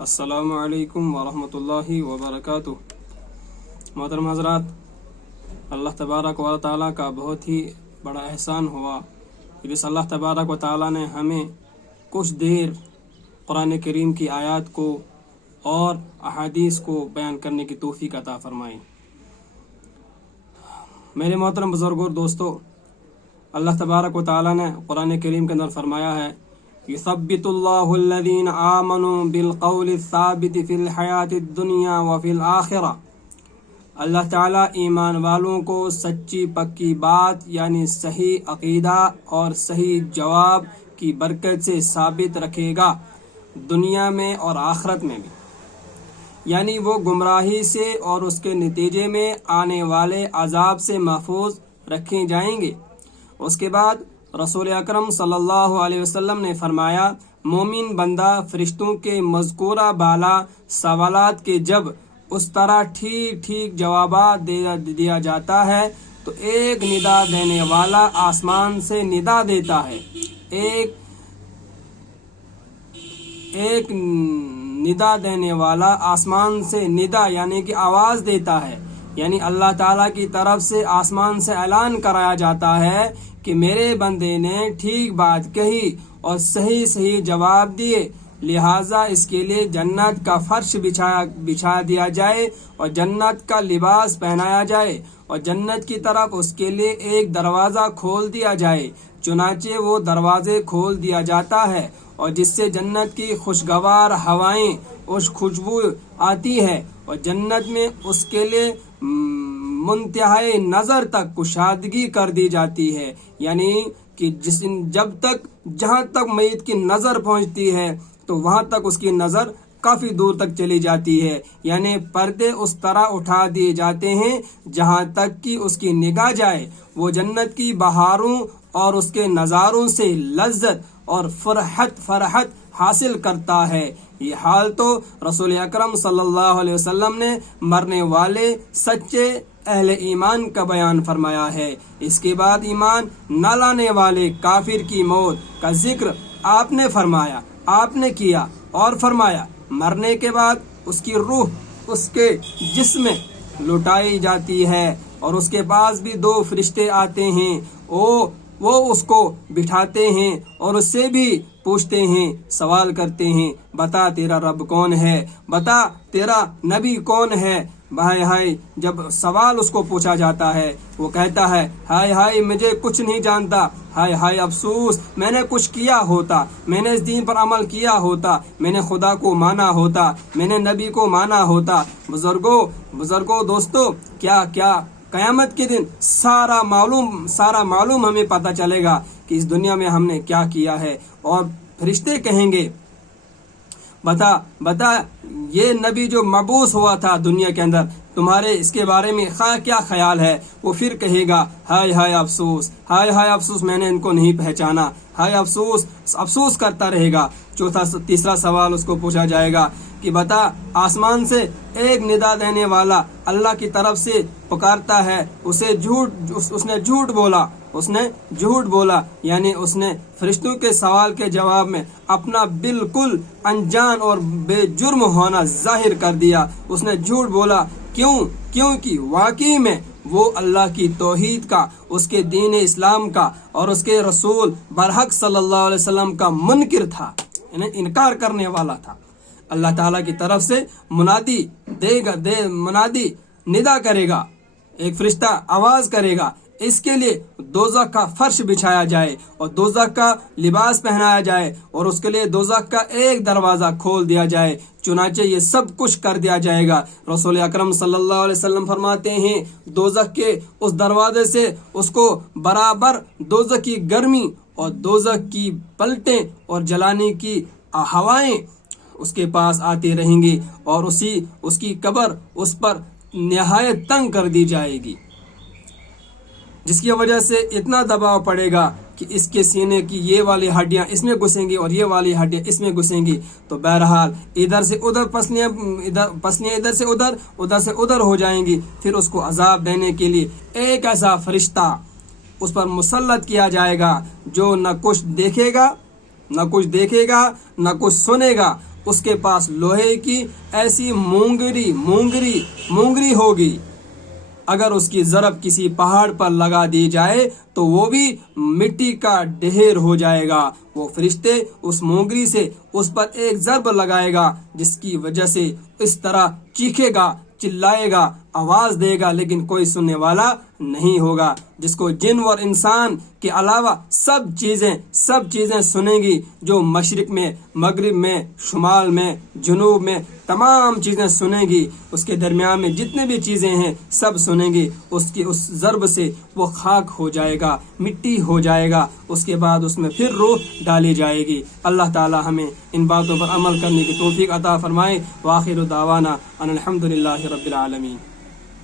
السلام علیکم ورحمۃ اللہ وبرکاتہ۔ محترم حضرات، اللہ تبارک و تعالیٰ کا بہت ہی بڑا احسان ہوا کہ جس اللہ تبارک و تعالیٰ نے ہمیں کچھ دیر قرآن کریم کی آیات کو اور احادیث کو بیان کرنے کی توفیق عطا فرمائی۔ میرے محترم بزرگوں اور دوستو، اللہ تبارک و تعالیٰ نے قرآن کریم کے اندر فرمایا ہے یثبت اللہ الذین آمنوا بالقول الثابت فی الحیات الدنیا وفی الآخرہ۔ اللہ تعالیٰ ایمان والوں کو سچی پکی بات یعنی صحیح عقیدہ اور صحیح جواب کی برکت سے ثابت رکھے گا، دنیا میں اور آخرت میں بھی، یعنی وہ گمراہی سے اور اس کے نتیجے میں آنے والے عذاب سے محفوظ رکھے جائیں گے۔ اس کے بعد رسول اکرم صلی اللہ علیہ وسلم نے فرمایا، مومن بندہ فرشتوں کے مذکورہ بالا سوالات کے جب اس طرح ٹھیک ٹھیک جوابات دیا جاتا ہے تو ایک ندا دینے والا آسمان سے ندا دیتا ہے، ایک ندا دینے والا آسمان سے ندا یعنی کہ آواز دیتا ہے، یعنی اللہ تعالیٰ کی طرف سے آسمان سے اعلان کرایا جاتا ہے کہ میرے بندے نے ٹھیک بات کہی اور صحیح جواب دیے، لہٰذا اس کے لیے جنت کا فرش بچھا دیا جائے اور جنت کا لباس پہنایا جائے اور جنت کی طرف اس کے لیے ایک دروازہ کھول دیا جائے۔ چنانچہ وہ دروازے کھول دیا جاتا ہے اور جس سے جنت کی خوشگوار ہوائیں اور خوشبو آتی ہے اور جنت میں اس کے لیے منتہائی نظر تک کشادگی کر دی جاتی ہے، یعنی کہ جہاں تک میت کی نظر پہنچتی ہے تو وہاں تک اس کی نظر کافی دور تک چلی جاتی ہے، یعنی پردے اس طرح اٹھا دیے جاتے ہیں جہاں تک کہ اس کی نگاہ جائے۔ وہ جنت کی بہاروں اور اس کے نظاروں سے لذت اور فرحت حاصل کرتا ہے۔ یہ حال تو رسول اکرم صلی اللہ علیہ وسلم نے مرنے والے سچے اہل ایمان کا بیان فرمایا ہے۔ اس کے بعد ایمان نہ لانے والے کافر کی موت کا ذکر آپ نے فرمایا، آپ نے کیا اور فرمایا مرنے کے بعد اس کی روح اس کے جسم میں لٹائی جاتی ہے اور اس کے پاس بھی دو فرشتے آتے ہیں، وہ اس کو بٹھاتے ہیں اور اس سے بھی پوچھتے ہیں، سوال کرتے ہیں، بتا تیرا رب کون ہے، بتا تیرا نبی کون ہے۔ ہائے جب سوال اس کو پوچھا جاتا ہے وہ کہتا ہے ہائے مجھے کچھ نہیں جانتا، ہائے افسوس، میں نے کچھ کیا ہوتا، میں نے اس دین پر عمل کیا ہوتا، میں نے خدا کو مانا ہوتا، میں نے نبی کو مانا ہوتا۔ بزرگوں دوستو، کیا قیامت کے دن سارا معلوم ہمیں پتہ چلے گا کہ اس دنیا میں ہم نے کیا کیا ہے، اور فرشتے کہیں گے بتا یہ نبی جو مبعوث ہوا تھا دنیا کے اندر، تمہارے اس کے بارے میں کیا خیال ہے؟ وہ پھر کہے گا ہائے افسوس، میں نے ان کو نہیں پہچانا، ہائے افسوس کرتا رہے گا۔ تیسرا سوال اس کو پوچھا جائے گا کہ بتا، آسمان سے ایک ندا دینے والا اللہ کی طرف سے پکارتا ہے، اس نے جھوٹ بولا، یعنی اس نے فرشتوں کے سوال کے جواب میں اپنا بالکل انجان اور بے جرم ہونا ظاہر کر دیا۔ اس نے جھوٹ بولا، کیونکہ واقعی میں وہ اللہ کی توحید کا، اس کے دین اسلام کا اور اس کے رسول برحق صلی اللہ علیہ وسلم کا منکر تھا، یعنی انکار کرنے والا تھا۔ اللہ تعالیٰ کی طرف سے منادی ندا کرے گا، ایک فرشتہ آواز کرے گا، اس کے لیے دوزخ کا فرش بچھایا جائے اور دوزخ کا لباس پہنایا جائے اور اس کے لیے دوزخ کا ایک دروازہ کھول دیا جائے۔ چنانچہ یہ سب کچھ کر دیا جائے گا۔ رسول اکرم صلی اللہ علیہ وسلم فرماتے ہیں دوزخ کے اس دروازے سے اس کو برابر دوزخ کی گرمی اور دوزخ کی پلٹیں اور جلانے کی ہوائیں اس کے پاس آتی رہیں گی اور اس کی قبر اس پر نہایت تنگ کر دی جائے گی، جس کی وجہ سے اتنا دباؤ پڑے گا کہ اس کے سینے کی یہ والی ہڈیاں اس میں گھسیں گی اور یہ والی ہڈیاں اس میں گھسیں گی۔ تو بہرحال ادھر سے ادھر پسلیاں ادھر سے ادھر ہو جائیں گی۔ پھر اس کو عذاب دینے کے لیے ایک ایسا فرشتہ اس پر مسلط کیا جائے گا جو نہ کچھ دیکھے گا نہ کچھ سنے گا اس کے پاس لوہے کی ایسی مونگری ہوگی، اگر اس کی ضرب کسی پہاڑ پر لگا دی جائے تو وہ بھی مٹی کا ڈھیر ہو جائے گا۔ وہ فرشتے اس مونگری سے اس پر ایک ضرب لگائے گا، جس کی وجہ سے اس طرح چیخے گا، چلائے گا، آواز دے گا، لیکن کوئی سننے والا نہیں ہوگا، جس کو جن اور انسان کے علاوہ سب چیزیں سنیں گی، جو مشرق میں، مغرب میں، شمال میں، جنوب میں تمام چیزیں سنیں گی، اس کے درمیان میں جتنے بھی چیزیں ہیں سب سنیں گی۔ اس کی اس ضرب سے وہ خاک ہو جائے گا، مٹی ہو جائے گا، اس کے بعد اس میں پھر روح ڈالی جائے گی۔ اللہ تعالی ہمیں ان باتوں پر عمل کرنے کی توفیق عطا فرمائے۔ وآخر دعوانا ان الحمد للہ رب العالمین۔